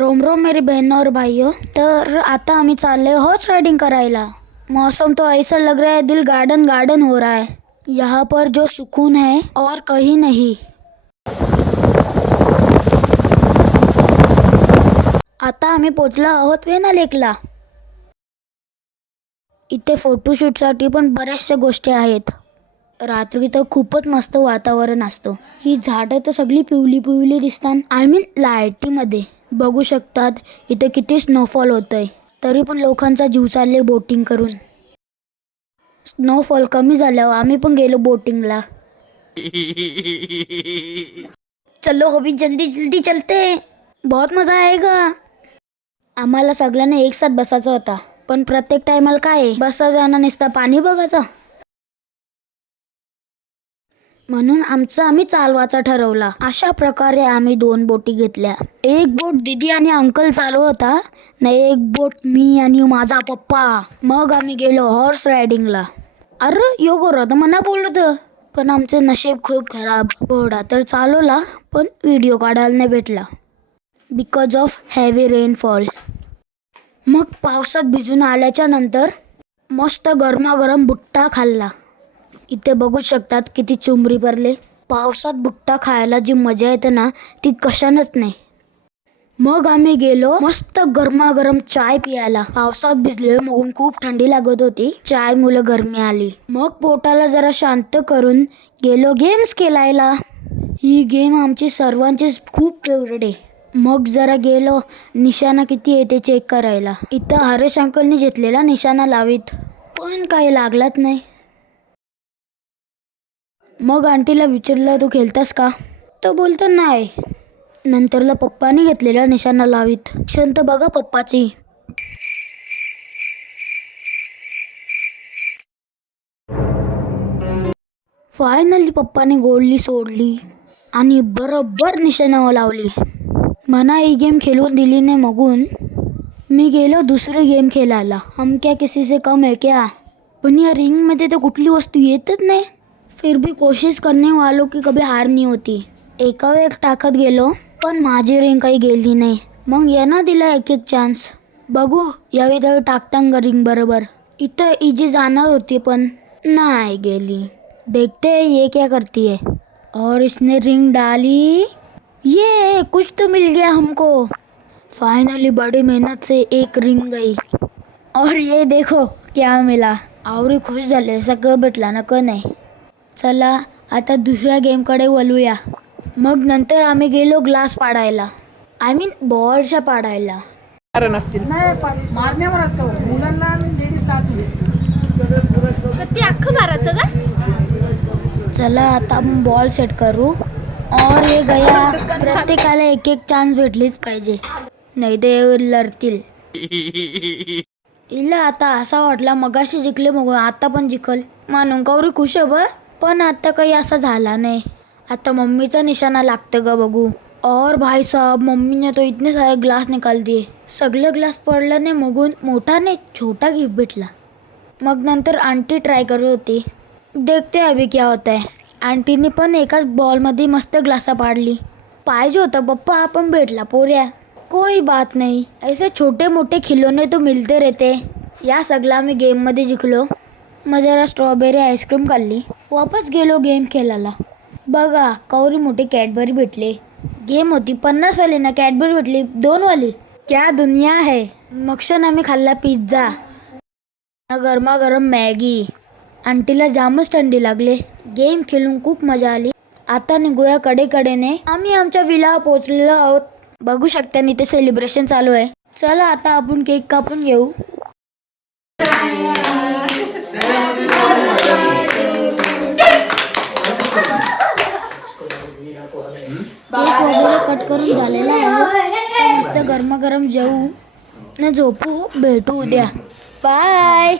Rome Rome मेरी बहनों और भाइयों। तर आता आम्ही चालले हॉर्स राइडिंग करायला। मौसम तो ऐसा लग रहा है दिल गार्डन गार्डन हो रहा है। यहाँ पर जो सुकून है और कहीं नहीं। आता आम्ही पोचलो आहोत वेना लेकला। इथे फोटोशूटसाठी पण बऱ्याचशा गोष्टी आहेत। रात्री तर खूपच मस्त वातावरण असतं। ही झाडं तर सगळी पिवली पिवली दिसतात। आय मीन लाईटीमध्ये बघू शकतात इथे किती स्नोफॉल होतंय। तरी पण लोकांचा जीव चालले बोटिंग करून। स्नोफॉल कमी झाल्यावर आम्ही पण गेलो बोटिंगला। चलो अभी जल्दी जल्दी चलते, बहुत मजा आएगा। आम्हाला सगळ्यांना एक साथ बसायचा होता, पण प्रत्येक टायमाला काय बसा जाणं नसतं, पाणी बघायचं म्हणून आम्ही चालवायचा ठरवला। अशा प्रकारे आम्ही 2 बोटी घेतल्या। एक बोट दीदी आणि अंकल चालवत होता न एक बोट मी आणि माझा पप्पा। मग आम्ही गेलो हॉर्स रायडिंगला। अरे योगो तर मना बोलत, पण आमचे नशीब खूप खराब। घोडा तर चालवला पण व्हिडिओ काढायला नाही भेटला बिकॉज ऑफ हेवी रेनफॉल। मग पावसात भिजून आल्याच्या नंतर मस्त गरमागरम बुट्टा खाल्ला। इथे बघू शकतात किती चुंबरी भरले। पावसात बुट्टा खायला जी मजा येते ना ती कशानच नाही। मग आम्ही गेलो मस्त गरमागरम चाय पियाला। पावसात भिजले मग खूप थंडी लागत होती। चाय मुलं गरमी आली। मग पोटाला जरा शांत करून गेलो गेम्स खेळायला। ही गेम आमची सर्वांची खूप फेवरेट आहे। मग जरा गेलो निशाणा किती येते चेक करायला। इथं हरेश अंकलनी घेतलेला निशाणा लावीत पण काही लागलाच नाही। मग आंटीला विचारलं तू खेळतास का, तो बोलतो नाही। नंतरला पप्पाने घेतलेला निशाणा लावीत क्षंत बघा पप्पाची। फायनली पप्पाने गोळली सोडली आणि बरोबर निशाणा लावली। मना ही गेम खेळून दिली नाही। मगून मी गेलो दुसरी गेम खेळायला। हम क्या किसी से कम है क्या। पण या रिंग मध्ये तर कुठली वस्तू येतच नाही। फिर भी कोशिश करने वालों की कभी हार नहीं होती। एकावर एक टाकत गेलो पण माझी रिंग काही गेली नाही। मग यांना दिला एक एक चान्स, बघू यावेळी टाकतांग रिंग बरोबर। इथं इजी जाणार होती पण नाही गेली। देखते हैं ये क्या करती है। और इसने रिंग डाली, ये कुछ तो मिल गया हमको। फाइनली बड़ी मेहनत से एक रिंग गई और ये देखो क्या मिला। आवरी खुश झाले सगळं भेटला ना का नाही। चला आता दुसऱ्या गेमकडे वळूया। मग नंतर आम्ही गेलो ग्लास पाडायला, आय मीन बॉलच्या पाडायला। नाही मारण्यावर असतं मुलांना लेडीज ती अख्खं मारायचं का। चला आता आपण बॉल सेट करू और ये गया। प्रत्येकाला एक एक चान्स भेटलीच पाहिजे नाही ते लढतील। हिला आता असा वाटला मगाशी जिंकले मग आता पण जिंकल मानून कवरी खुश आहे। पण आता काही असा झाला नाही। आता मम्मीचा निशाणा लागतं ग बघू। और भाई साहब मम्मी ने तो इतने सारे ग्लास निकाल दिए। सगळे ग्लास पडलं नाही मगून मोठा नाही छोटा गिफ्ट भेटला। मग नंतर आंटी ट्राय करत होती, देखते अभी क्या होता है। आंटीने पण एकाच बॉलमध्ये मस्त ग्लासा पाडली। पाहिजे होता पप्पा आपण भेटला पोऱ्या। कोई बात नहीं, ऐसे छोटे मोठे खिलौने तो मिलते रहते। या सगळा आम्ही गेममध्ये जिंकलो। मग जरा स्ट्रॉबेरी आईस्क्रीम खाल्ली, वापस गेलो गेम खेळायला। बघा कवरी मोठी कॅडबरी भेटले। गेम होती 50 वाली ना कॅडबरी भेटली 2 वाली। क्या दुनिया है। मग क्षण आम्ही खाल्ला पिझ्झा, गरमागरम मॅगी। आंटीला जामच थंडी लागले। गेम खेळून खूप मजा आली। आता निघूया कडेकडेने। आम्ही आमच्या विला पोहोचलेलो आहोत। बघू शकता इथे सेलिब्रेशन चालू आहे। चला आता आपण केक कापून घेऊ। केक वगैरे कट करून झालेला आहे। मस्त गरमागरम जेवू न झोपू, भेटू उद्या, बाय।